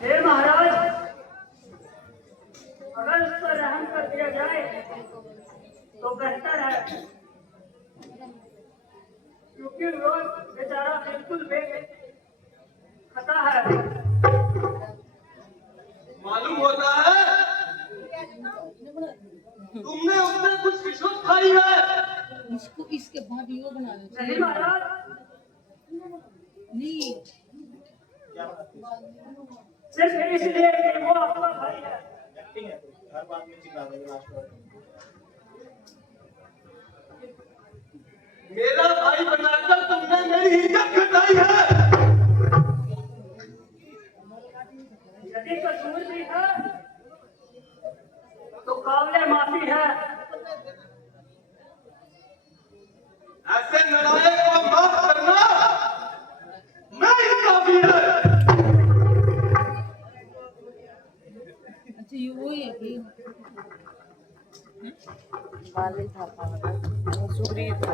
हे महाराज, अगर उस पर रहम कर दिया जाए तो बेहतर है, क्योंकि वो बेचारा बिल्कुल बेखता है। मालूम होता है तुमने उससे कुछ रिश्वत खाई है। इसको इसके बाद यो बना दो। नहीं महाराज, नहीं सिर्फ इसलिए कि वो आपका भाई है। हर बात में चिल्ला देगा लास्ट में। मेरा भाई बनाकर तुमने मेरी इज्जत घटाई है। यदि कसूर भी है तो काबिले माफी है। ऐसे नालायक को माफ करना नहीं काफी है। अच्छा ये वही है कि बाली था मसूरी था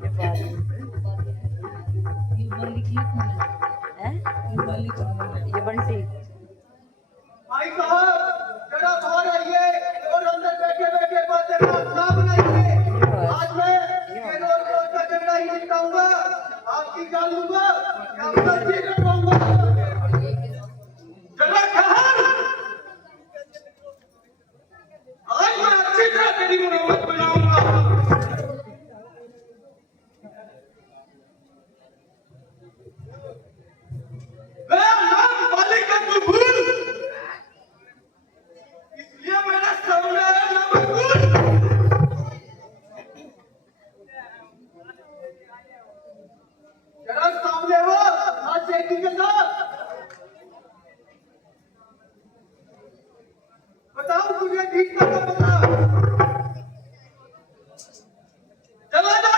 ये बाली ये वाली की कौन है? है ये वाली कौन है? ये बंटी भाई साहब जरा बाहर आइए और अंदर बैठे बैठे बातें ना बनाइए। आज मैं ये रोज रोज का झगड़ा ही निपटाऊंगा, आपकी जान लूंगा, आपका जी करवाऊंगा। जरा कहा आज मैं अच्छी तरह तेरी मुरम्मत बनाऊंगा। मैं नाम मालिक का तू भूल, इसलिए मेरा सामने आया ना मकबूल। जरा सामने हो, हाथ से दीजिएगा। बताओ तुझे ठीक करना पता। चला जा,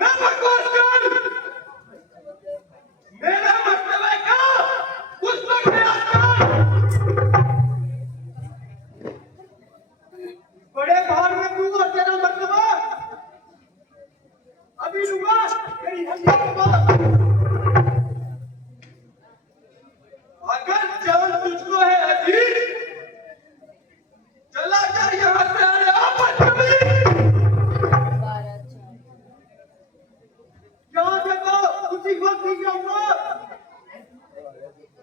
मैं बकवास कर। मेरा मतलब है क्या उस पर मेरा कर। बड़े भार में तू और तेरा मतलब अभी लूंगा तेरी हड्डी को। अगर जान तुझको है अजीज, चला जा यहाँ से। अरे आप कभी यहाँ से तो उसी वक्त नहीं जाऊंगा,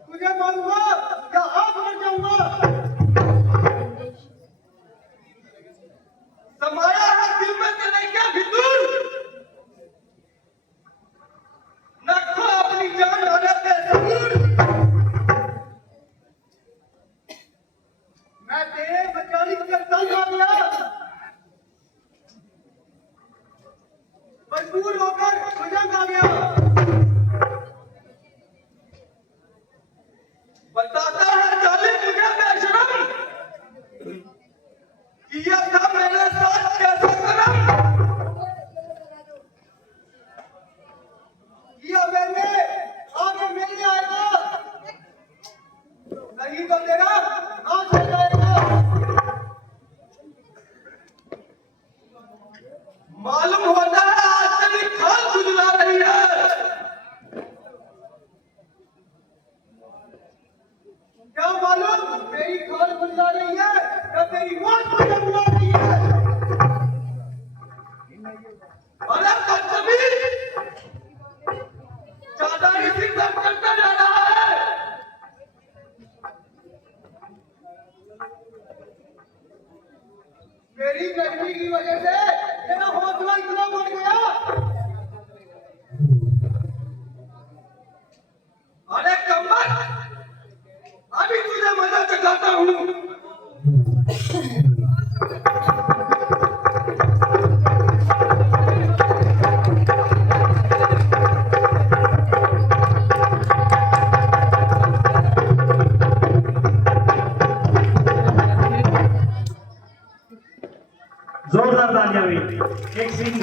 तुझे मारूंगा या आप मर जाऊंगा। समाया है दिल में तेरे क्या भितूर, रखो अपनी जान होने पे जरूर। मैं तेरे बचाने के तंग आ गया, मजबूर होकर भुजंग आ गया। बताता है जालिम मुझे बेशरम, किया था मेरे साथ कैसा करम। किया मैंने आगे मिलने आएगा, नहीं तो तेरा नाश हो जाएगा। मालूम होता है आज तेरी खाल खुजला रही है। क्या मालूम मेरी खाल खुजला रही है या तेरी मौत खुजला रही है। अरे बदतमीज, ज्यादा ही सिद्धम करता जा रहा है। मेरी गर्मी की वजह से तेरा हौसला इतना बढ़ गया। अरे कम्बल, अभी तुझे मजा चखाता हूँ। जोरदार तालियां हुई। एक सीन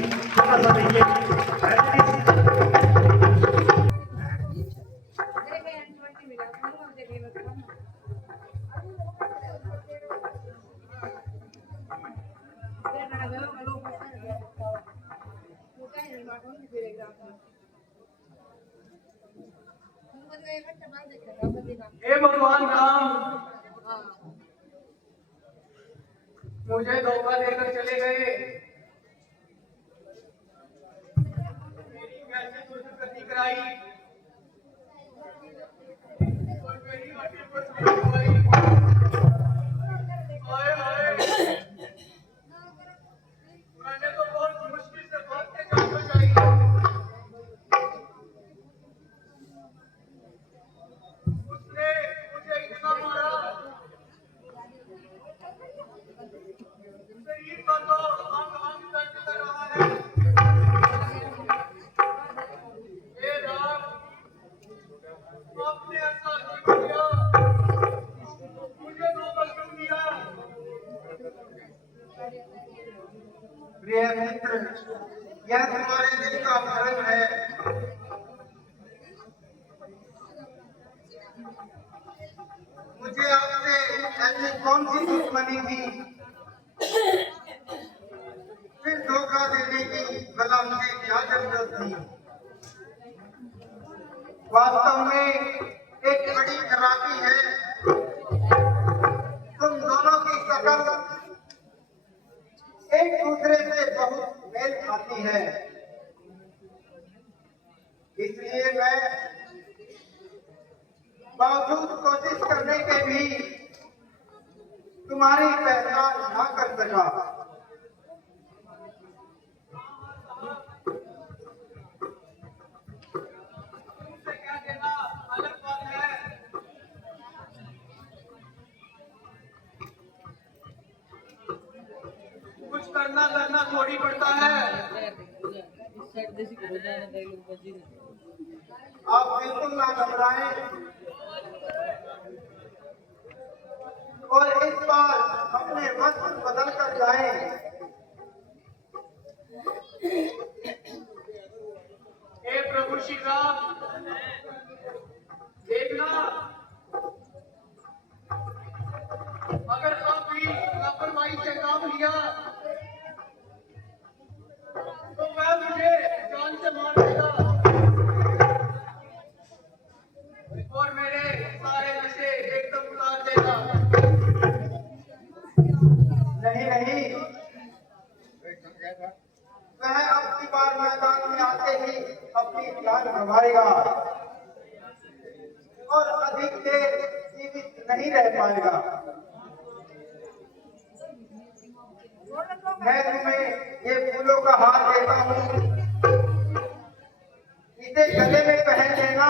हे भगवान राम, मुझे धोखा देकर चले गए। मेरी कैसे दुर्गति कराई और मेरी हड्डी पर छुरी हुई। हाय हाय, मैंने तो बहुत मुश्किल से भाग के जान बचाई। उसने मुझे इतना मारा, शरीर का तो अंग अंग दर्द कर रहा है। हे राम, आपने ऐसा क्यों किया? मुझे धोखा क्यों दिया? प्रिय मित्र, यह तुम्हारे दिल का भ्रम है। मुझे आपसे ऐसी कौन सी दुश्मनी थी, फिर धोखा देने की भला मुझे क्या जरूरत थी? वास्तव में एक बड़ी खराबी है, तुम दोनों की शकल एक दूसरे से बहुत मेल खाती है। इसलिए मैं बावजूद कोशिश करने के भी तुम्हारी पहचान ना कर सका। तुमसे क्या देना अलग बात है। कुछ करना थोड़ी पड़ता है। आप बिल्कुल ना घबराएं और इस बार अपने वस्त्र बदल कर जाएं। हे प्रभु श्री राम, देखना, अगर आपने लापरवाही से काम लिया तो मैं मुझे जान से मार देगा और मेरे सारे नशे एकदम उतार देगा। नहीं, वह अब की बार मैदान में आते ही अपनी जान गंवाएगा और अधिक देर जीवित नहीं रह पाएगा। मैं तुम्हें ये फूलों का हार देता हूँ, इसे गले में पहन लेना,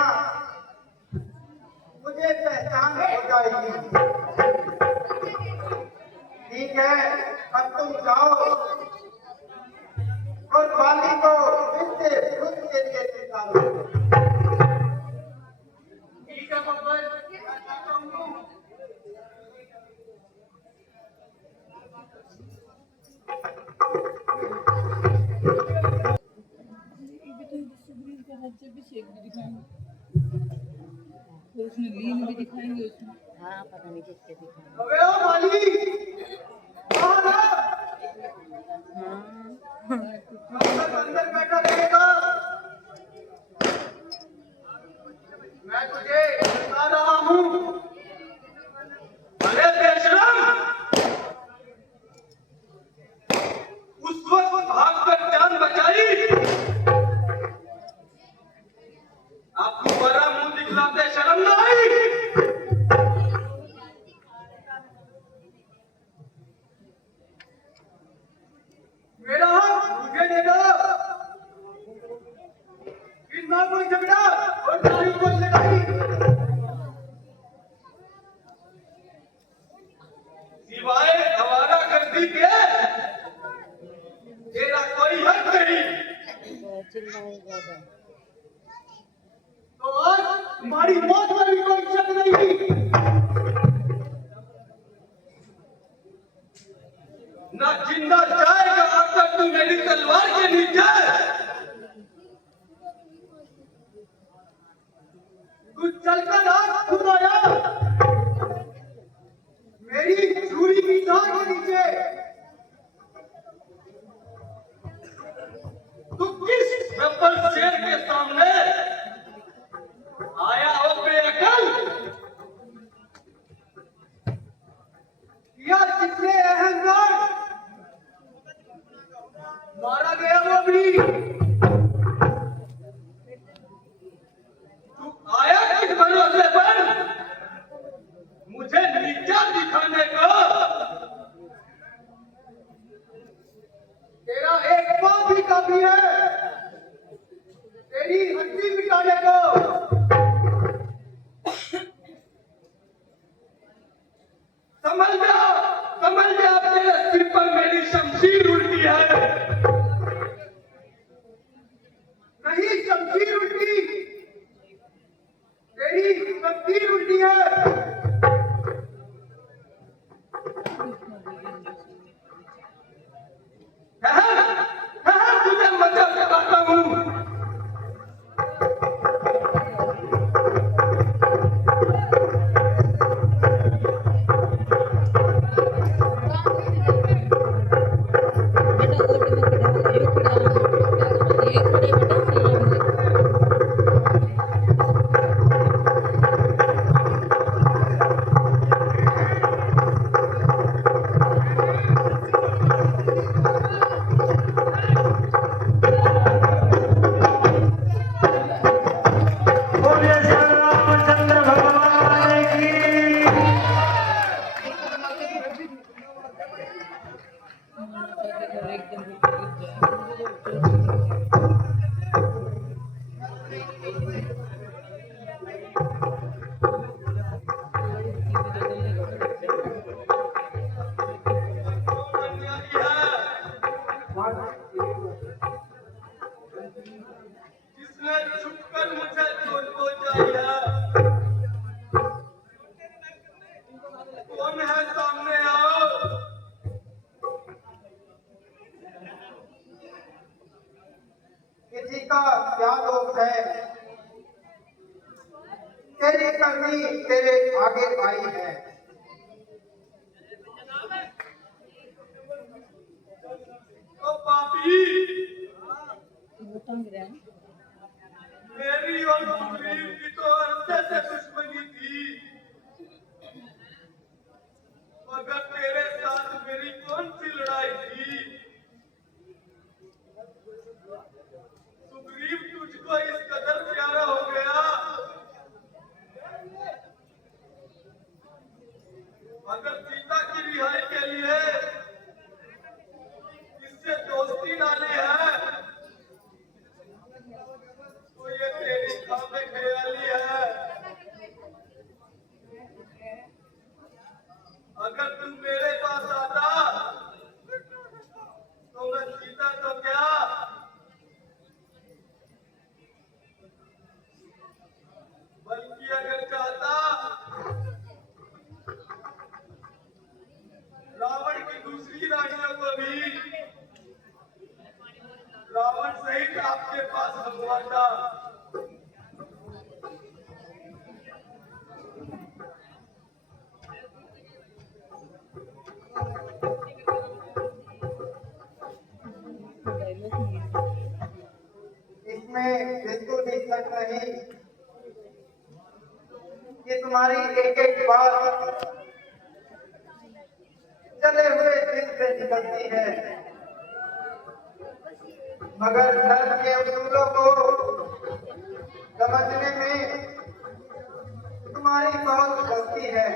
मुझे पहचान हो जाएगी। ठीक है, अब तुम जाओ और बाली को फिर से युद्ध के लिए तैयार हो। ठीक है बाबा, मैं जाता हूँ। उसमें लीन भी दिखाएंगे उसमें। हाँ पता नहीं किसके दिखाएंगे। अबे ओ बाली, बाहर आ। हाँ कब तक अंदर बैठा रहेगा? मैं तुझे बता रहा हूँ। अरे बेशरम, उस वक्त भागकर जान बचाई, आपको बड़ा मुंह दिखलाते शर्म न आई? मेरा हाथ मुझे दे दो, फिर ना कोई झगड़ा और ना ही कोई लड़ाई। सिवाय हवाला गर्दी के तेरा कोई हक नहीं। चिल्लाएगा बस। तो आज तुम्हारी मौत में भी कोई शक नहीं। ना जिंदा जाएगा अगर तू मेरी तलवार के नीचे। तू चलकर आज खुद आया मेरी छुरी की धार के नीचे। तू किस रब्बल शेर के सामने आया हो बेअकल? गंभीर उल्टी है। तुझे मतलब बताता हूँ। बेटा ऑटो में खड़ा होगा, ये खड़ा होगा, ये खड़े बेटा फिर बोलिए श्री रामचंद्र भगवान की। जिसने छुपकर मुझे चोट पहुंचाई है, कौन है सामने आओ। किसी का क्या दोष है, तेरी करनी तेरे आगे आई है। तो पापी मेरी और सुग्रीव की तो अरसे से दुश्मनी थी, मगर तेरे साथ मेरी कौन सी लड़ाई थी। सुग्रीव तुझको इस कदर प्यारा हो गया, मगर सीता की रिहाई के लिए इससे दोस्ती डाली है, तो ये तेरी खामे ख्याली है। अगर तुम मेरे पास आता तो मैं सीता तो क्या, बल्कि अगर चाहता रावण की दूसरी रानियों को भी रावण सहित आपके पास भगवाता। इसमें बिल्कुल भी शक नहीं कि तुम्हारी एक एक बात चले हुए दिल से निकलती है, मगर धर्म के उसूलों को समझने में तुम्हारी बहुत गलती है।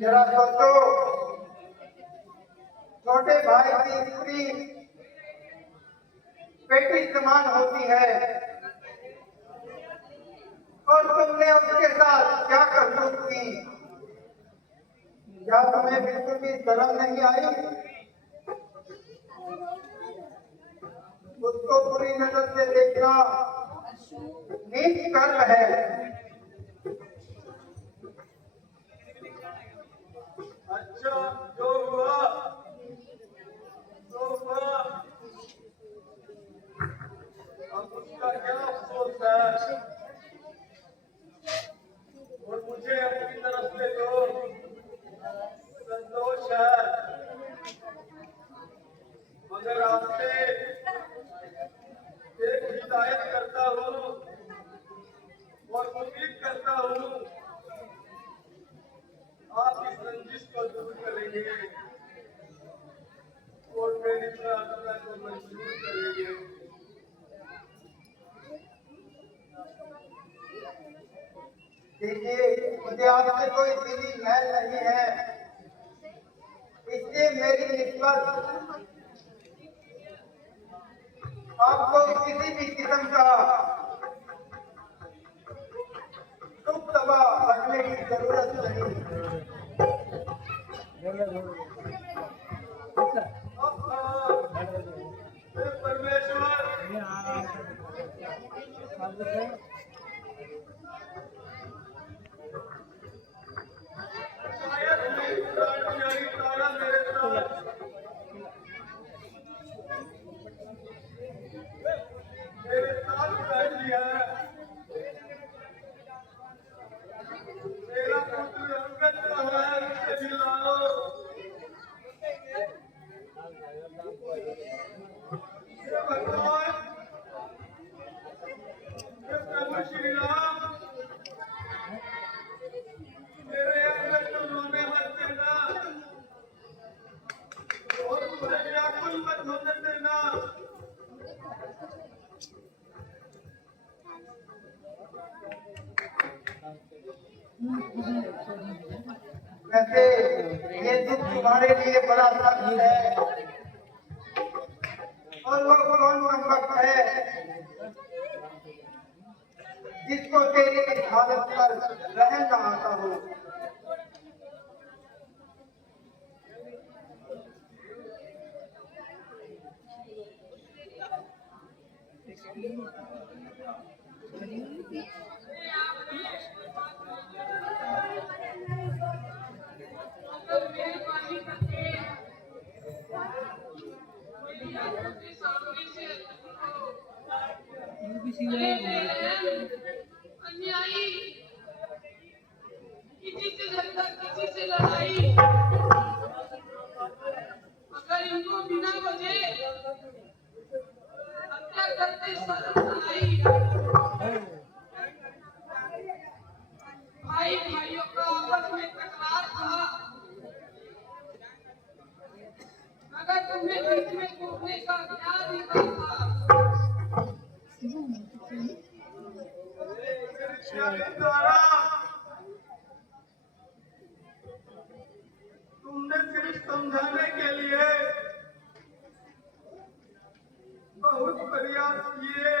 जरा सोचो, छोटे भाई की स्त्री बेटी समान होती है और तुमने उसके साथ क्या करतूत की। क्या तुम्हें बिल्कुल भी शर्म नहीं आई? उसको बुरी नजर से देखना नीच कर्म है। अच्छा, जो हुआ तो हुआ, अब उसका क्या अफसोस है। और मुझे अपनी तरफ से तो संतोष है, मगर आपसे एक हिदायत करता हूँ और उम्मीद करता हूँ आप इस रंजिश को दूर करेंगे और मेरी प्रार्थना को मंजूर करेंगे। देखिए, मुझे आपसे कोई दिली मैल नहीं है, इसलिए मेरी निस्बत आपको किसी भी किस्म का दुख दबाव रखने की जरूरत नहीं। वैसे ये दुख तुम्हारे लिए बड़ा सख्त है और वो कौन सा वक्त है जिसको तेरी इस हालत पर रहम न आता हो। अन्यायी किसी से झगड़ा किसी से लड़ाई, अगर इनको बिना वजह हत्या करते शर्म आई। भाई भाइयों का आपस में तकरार था, अगर तुमने बीच में कूदने का क्या अधिकार था। तुमने सिर्फ समझाने के लिए बहुत प्रयास किए।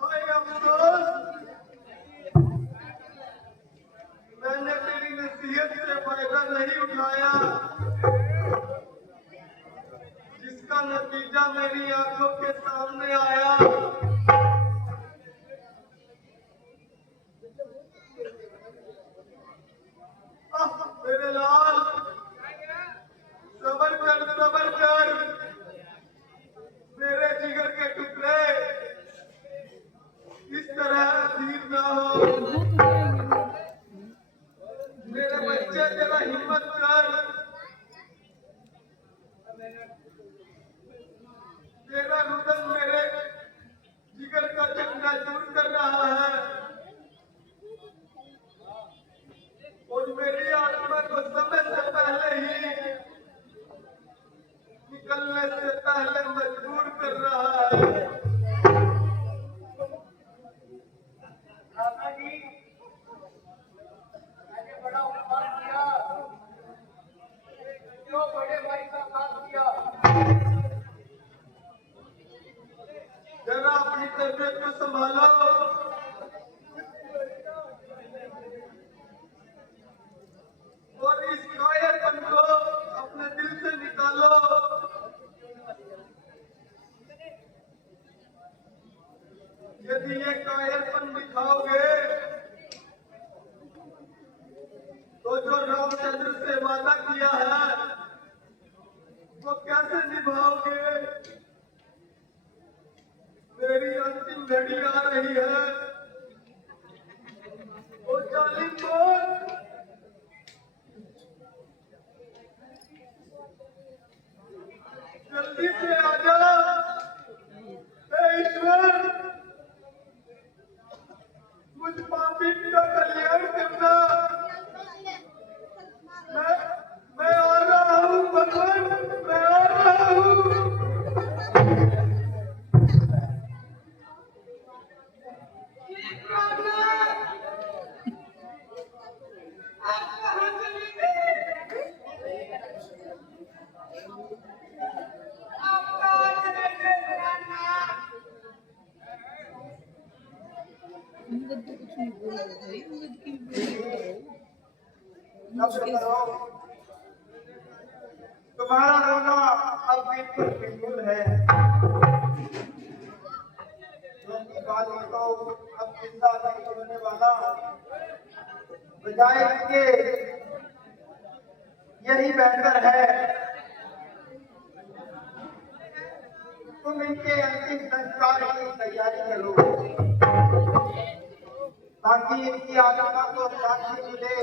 हाय अफसोस, मैंने तेरी नसीहत से फायदा नहीं उठाया, जिसका नतीजा मेरी आंखों के सामने आया। मेरे लाल, सबर कर, मेरे जिगर के टुकड़े, इस तरह अधीर ना हो। मेरे बच्चे जरा हिम्मत कर, तेरा रुदन मेरे जिगर का चकना चूर कर रहा है और मेरी आत्मा को समय से पहले ही निकलने से पहले मजबूर कर रहा है। दादा जी, मैंने बड़ा उपकार किया, क्यों बड़े भाई का साथ किया। जरा अपनी तबीयत को संभालो और इस कायरपन को अपने दिल से निकालो। यदि ये कायरपन दिखाओगे तो जो रामचंद्र से वादा किया है वो कैसे निभाओगे। मेरी अंतिम घड़ी आ रही है। ओ जालिम कौन, जल्दी से आ जा। हे ईश्वर, मुझ पापी का कल्याण करना। मैं आ रहा हूँ भगवान, मैं आ रहा हूँ। अंगद तो कुछ नहीं बोल रहा भाई, अंगद की बोल रहा नब्ज करो, तुम्हारा रोना अब बिल्कुल बिल्कुल है। दूसरी बात है तो अब जिंदा नहीं होने वाला, बजाय इसके यही बेहतर है तुम इनके अंतिम संस्कार की तैयारी करो, ताकि इनकी आत्मा को शांति मिले।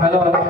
हेलो